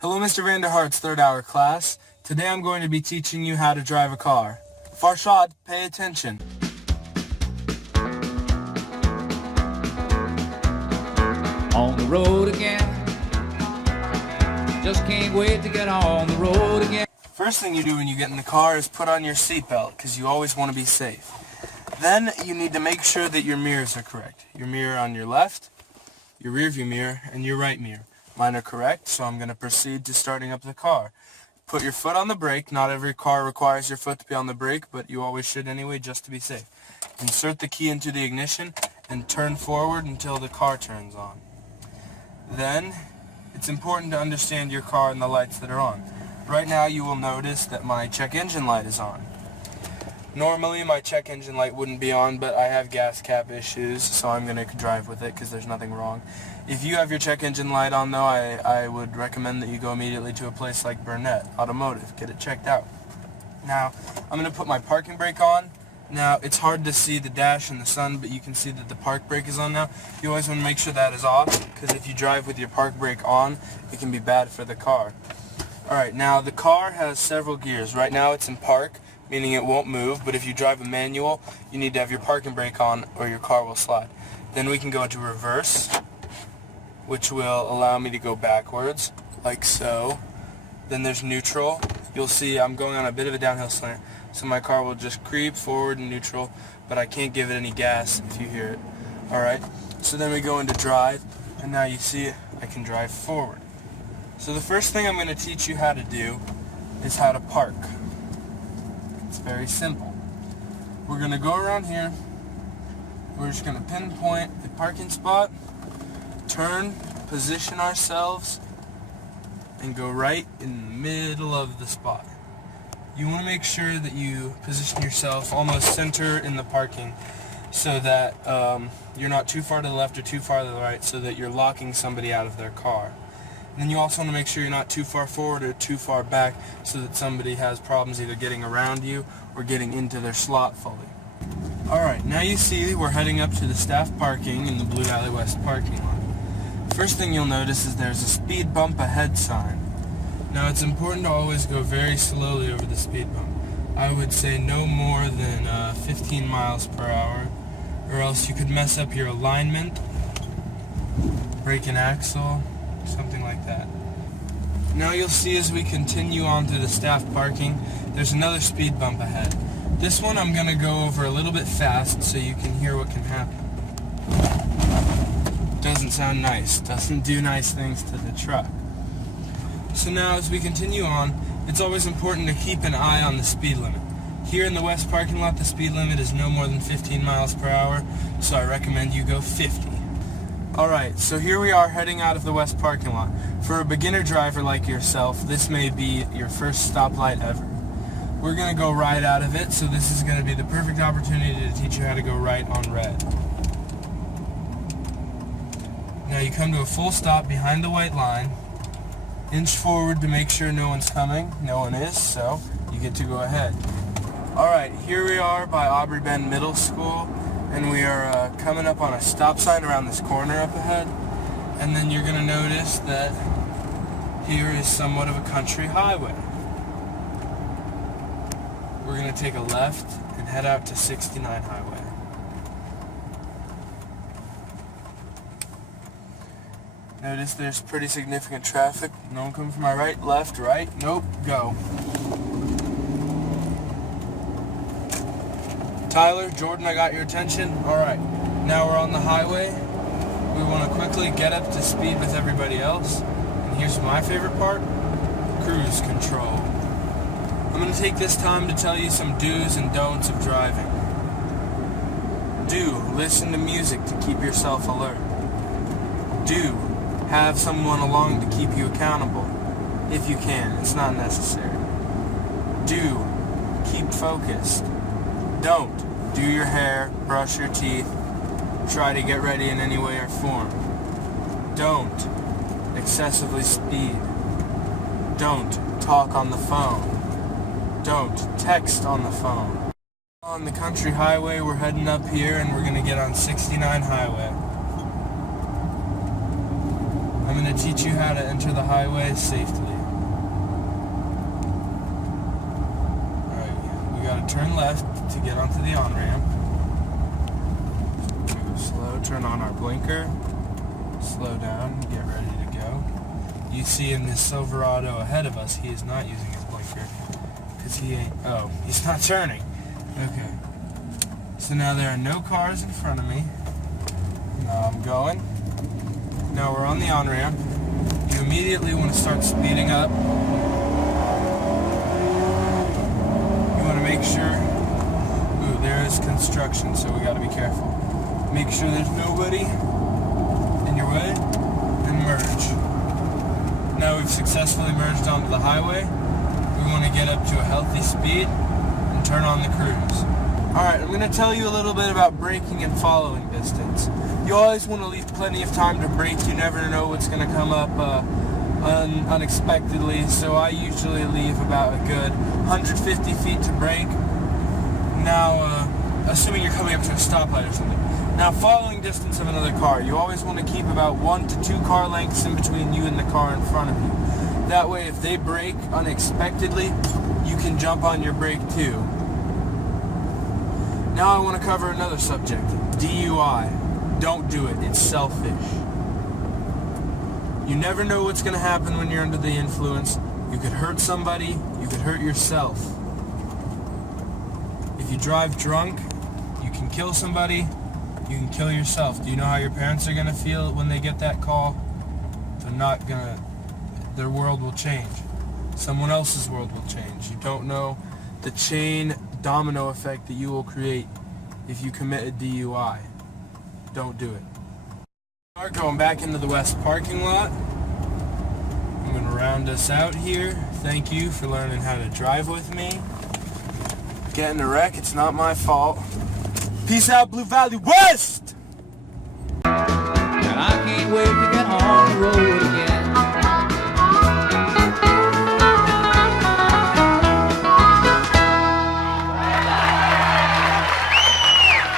Hello, Mr. Vanderhart's third hour class. Today I'm going to be teaching you how to drive a car. Farshad, pay attention. On the road again. Just can't wait to get on the road again. First thing you do when you get in the car is put on your seatbelt, because you always want to be safe. Then you need to make sure that your mirrors are correct. Your mirror on your left, your rear view mirror, and your right mirror. Mine are correct, so I'm going to proceed to starting up the car. Put your foot on the brake. Not every car requires your foot to be on the brake, but you always should anyway, just to be safe. Insert the key into the ignition and turn forward until the car turns on. Then, it's important to understand your car and the lights that are on. Right now you will notice that my check engine light is on. Normally my check engine light wouldn't be on, but I have gas cap issues, so I'm going to drive with it because there's nothing wrong. If you have your check engine light on though, I would recommend that you go immediately to a place like Burnett Automotive. Get it checked out. Now, I'm going to put my parking brake on. Now, it's hard to see the dash in the sun, but you can see that the park brake is on now. You always want to make sure that is off, because if you drive with your park brake on, it can be bad for the car. Alright, now the car has several gears. Right now it's in park, meaning it won't move, but if you drive a manual, you need to have your parking brake on or your car will slide. Then we can go into reverse, which will allow me to go backwards, like so. Then there's neutral. You'll see I'm going on a bit of a downhill slant, so my car will just creep forward in neutral, but I can't give it any gas if you hear it. Alright, so then we go into drive, and now you see I can drive forward. So the first thing I'm going to teach you how to do is how to park. It's very simple. We're going to go around here. We're just going to pinpoint a parking spot, turn, position ourselves, and go right in the middle of the spot. You want to make sure that you position yourself almost center in the parking so that you're not too far to the left or too far to the right, so that you're locking somebody out of their car. And then you also want to make sure you're not too far forward or too far back so that somebody has problems either getting around you or getting into their slot fully. Alright, now you see we're heading up to the staff parking in the Blue Valley West parking lot. First thing you'll notice is there's a speed bump ahead sign. Now it's important to always go very slowly over the speed bump. I would say no more than 15 miles per hour, or else you could mess up your alignment, break an axle, something like that. Now you'll see as we continue on to the staff parking, there's another speed bump ahead. This one I'm going to go over a little bit fast so you can hear what can happen. Doesn't sound nice, doesn't do nice things to the truck. So now as we continue on, it's always important to keep an eye on the speed limit. Here in the west parking lot, the speed limit is no more than 15 miles per hour, so I recommend you go 50. Alright, so here we are heading out of the west parking lot. For a beginner driver like yourself, this may be your first stoplight ever. We're going to go right out of it, so this is going to be the perfect opportunity to teach you how to go right on red. Now you come to a full stop behind the white line, inch forward to make sure no one's coming. No one is, so you get to go ahead. Alright, here we are by Aubrey Bend Middle School, and we are coming up on a stop sign around this corner up ahead, and then you're going to notice that here is somewhat of a country highway. We're going to take a left and head out to 69 Highway. Notice there's pretty significant traffic. No one coming from my right, left, right, nope, go. Tyler, Jordan, I got your attention. Alright, now we're on the highway. We want to quickly get up to speed with everybody else. And here's my favorite part, cruise control. I'm going to take this time to tell you some do's and don'ts of driving. Do, listen to music to keep yourself alert. Do, have someone along to keep you accountable. If you can, it's not necessary. Do, keep focused. Don't, do your hair, brush your teeth, try to get ready in any way or form. Don't, excessively speed. Don't, talk on the phone. Don't, text on the phone. On the country highway, we're heading up here and we're going to get on 69 Highway. I'm going to teach you how to enter the highway safely. Alright, we got to turn left to get onto the on-ramp. Move slow, turn on our blinker, slow down, get ready to go. You see in this Silverado ahead of us, he is not using his blinker. Because he ain't, oh, he's not turning. Okay. So now there are no cars in front of me. Now I'm going. Now we're on the on-ramp. You immediately want to start speeding up. You want to make sure, ooh, there is construction, so we got to be careful. Make sure there's nobody in your way, and merge. Now we've successfully merged onto the highway. We want to get up to a healthy speed and turn on the cruise. Alright, I'm going to tell you a little bit about braking and following distance. You always want to leave plenty of time to brake. You never know what's going to come up unexpectedly, so I usually leave about a good 150 feet to brake. Now, assuming you're coming up to a stoplight or something. Now, following distance of another car, you always want to keep about 1 to 2 car lengths in between you and the car in front of you. That way, if they brake unexpectedly, you can jump on your brake too. Now I want to cover another subject, DUI. Don't do it, it's selfish. You never know what's going to happen when you're under the influence. You could hurt somebody, you could hurt yourself. If you drive drunk, you can kill somebody, you can kill yourself. Do you know how your parents are going to feel when they get that call? They're not going to, their world will change. Someone else's world will change. You don't know the chain domino effect that you will create if you commit a DUI. Don't do it. We're going back into the west parking lot. I'm going to round us out here. Thank you for learning how to drive with me. Getting a wreck, it's not my fault. Peace out, Blue Valley West!